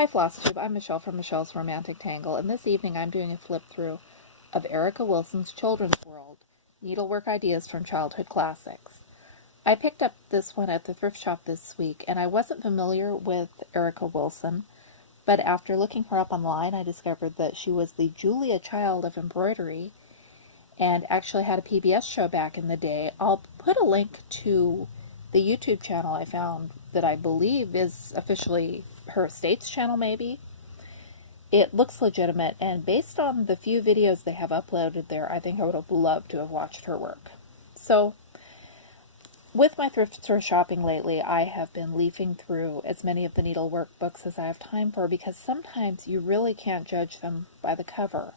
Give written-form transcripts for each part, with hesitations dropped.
Hi FlossTube, I'm Michelle from Michelle's Romantic Tangle, and this evening I'm doing a flip through of Erica Wilson's Children's World, Needlework Ideas from Childhood Classics. I picked up this one at the thrift shop this week, and I wasn't familiar with Erica Wilson, but after looking her up online I discovered that she was the Julia Child of embroidery and actually had a PBS show back in the day. I'll put a link to the YouTube channel I found that I believe is officially her estate's channel, maybe. It looks legitimate, and based on the few videos they have uploaded there, I think I would have loved to have watched her work. So, with my thrift store shopping lately, I have been leafing through as many of the needlework books as I have time for, because sometimes you really can't judge them by the cover.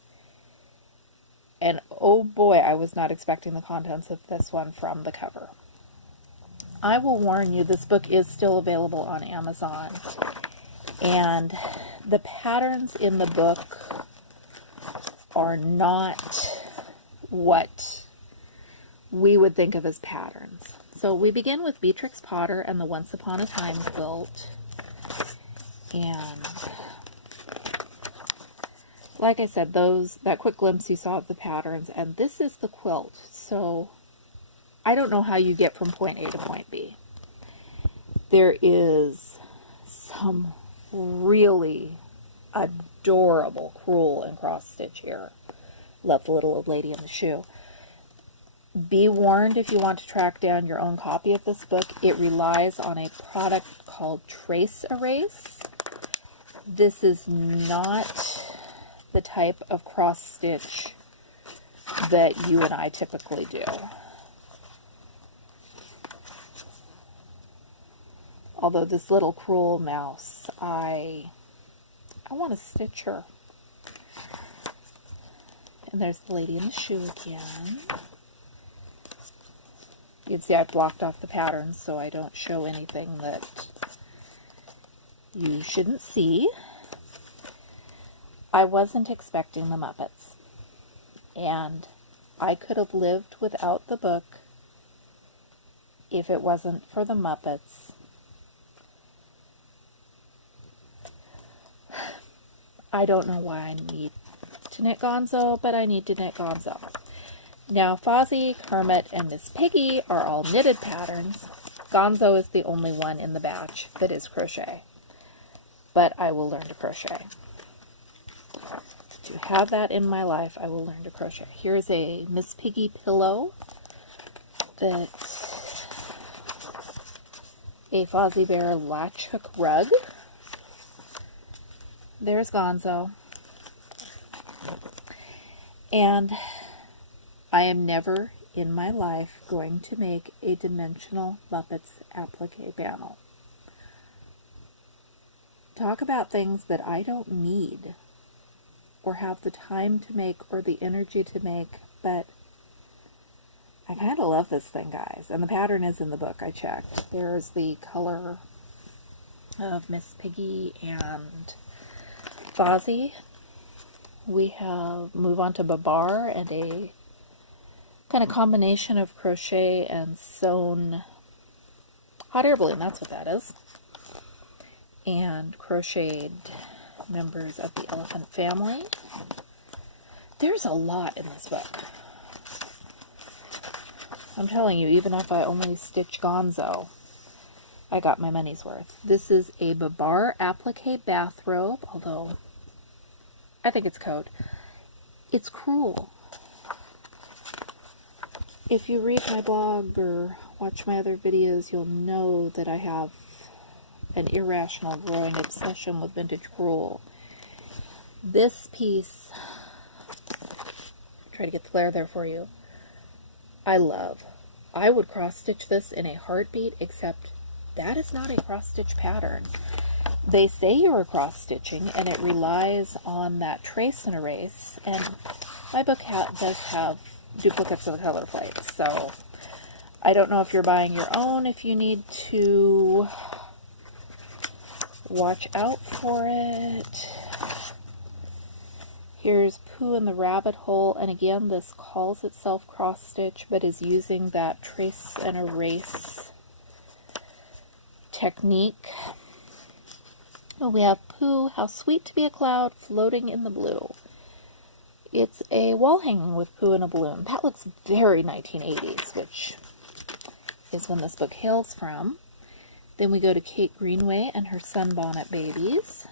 And oh boy, I was not expecting the contents of this one from the cover. I will warn you, this book is still available on Amazon. And the patterns in the book are not what we would think of as patterns. So we begin with Beatrix Potter and the Once Upon a Time quilt. And like I said, that quick glimpse you saw of the patterns, and this is the quilt. So I don't know how you get from point A to point B. There is some really adorable crewel and cross stitch here. Love the little old lady in the shoe. Be warned if you want to track down your own copy of this book. It relies on a product called Trace Erase. This is not the type of cross stitch that you and I typically do. Although this little crewel mouse, I want to stitch her. And there's the lady in the shoe again. You can see I blocked off the patterns so I don't show anything that you shouldn't see. I wasn't expecting the Muppets. And I could have lived without the book if it wasn't for the Muppets. I don't know why I need to knit Gonzo, but I need to knit Gonzo. Now, Fozzie, Kermit, and Miss Piggy are all knitted patterns. Gonzo is the only one in the batch that is crochet. But I will learn to crochet. To have that in my life, I will learn to crochet. Here's a Miss Piggy pillow that's a Fozzie Bear latch hook rug. There's Gonzo. And I am never in my life going to make a dimensional Muppets applique panel. Talk about things that I don't need or have the time to make or the energy to make, but I kind of love this thing, guys. And the pattern is in the book, I checked. There's the color of Miss Piggy and Fozzie. We have move on to Babar and a kind of combination of crochet and sewn hot air balloon. That's what that is. And crocheted members of the elephant family. There's a lot in this book. I'm telling you, even if I only stitch Gonzo, I got my money's worth. This is a Babar applique bathrobe, although I think it's code. It's crewel. If you read my blog or watch my other videos, you'll know that I have an irrational growing obsession with vintage crewel. This piece, try to get the flare there for you, I love. I would cross stitch this in a heartbeat, except that is not a cross stitch pattern. They say you're cross stitching, and it relies on that trace and erase, and my book does have duplicates of the color plates, so I don't know if you're buying your own, if you need to watch out for it. Here's Pooh in the rabbit hole, and again this calls itself cross stitch but is using that trace and erase technique. Oh, we have Pooh, How Sweet to Be a Cloud Floating in the Blue. It's a wall hanging with Pooh in a balloon. That looks very 1980s, which is when this book hails from. Then we go to Kate Greenway and her Sunbonnet Babies.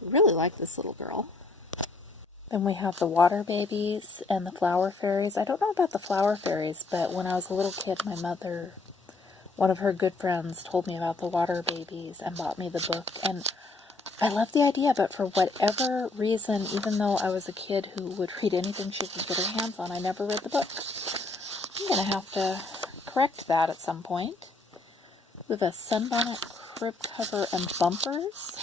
Really like this little girl. Then we have the Water Babies and the Flower Fairies. I don't know about the Flower Fairies, but when I was a little kid, my mother, one of her good friends, told me about the Water Babies and bought me the book. And I love the idea, but for whatever reason, even though I was a kid who would read anything she could get her hands on, I never read the book. I'm going to have to correct that at some point. We have a Sunbonnet crib cover and bumpers.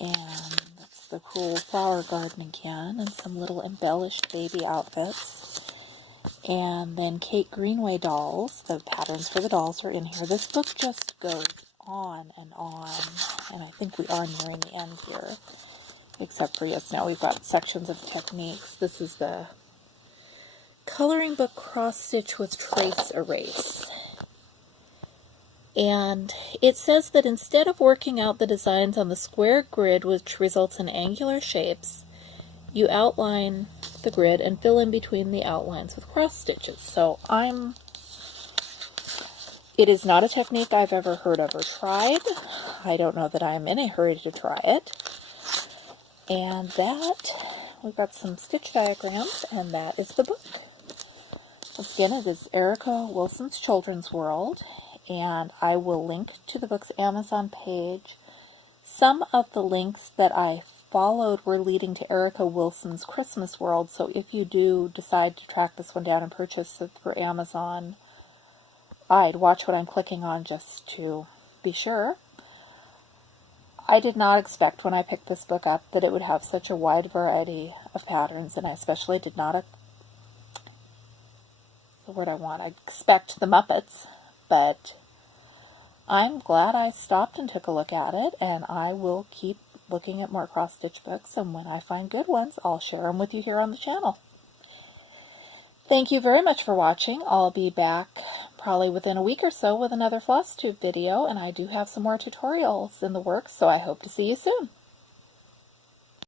And that's the Cruel Flower Garden again, and some little embellished baby outfits. And then Kate Greenway dolls. The patterns for the dolls are in here. This book just goes on, and I think we are nearing the end here. Except for, yes, now we've got sections of techniques. This is the coloring book cross-stitch with trace erase. And it says that instead of working out the designs on the square grid, which results in angular shapes, you outline the grid and fill in between the outlines with cross stitches. So it is not a technique I've ever heard of or tried. I don't know that I'm in a hurry to try it. And we've got some stitch diagrams, and that is the book. Once again, it is Erica Wilson's Children's World, and I will link to the book's Amazon page. Some of the links that I followed were leading to Erica Wilson's Christmas World, so if you do decide to track this one down and purchase it through Amazon, I'd watch what I'm clicking on just to be sure. I did not expect when I picked this book up that it would have such a wide variety of patterns, and I especially did not, I expect the Muppets, but I'm glad I stopped and took a look at it, and I will keep looking at more cross-stitch books, and when I find good ones, I'll share them with you here on the channel. Thank you very much for watching. I'll be back probably within a week or so with another floss tube video, and I do have some more tutorials in the works, so I hope to see you soon.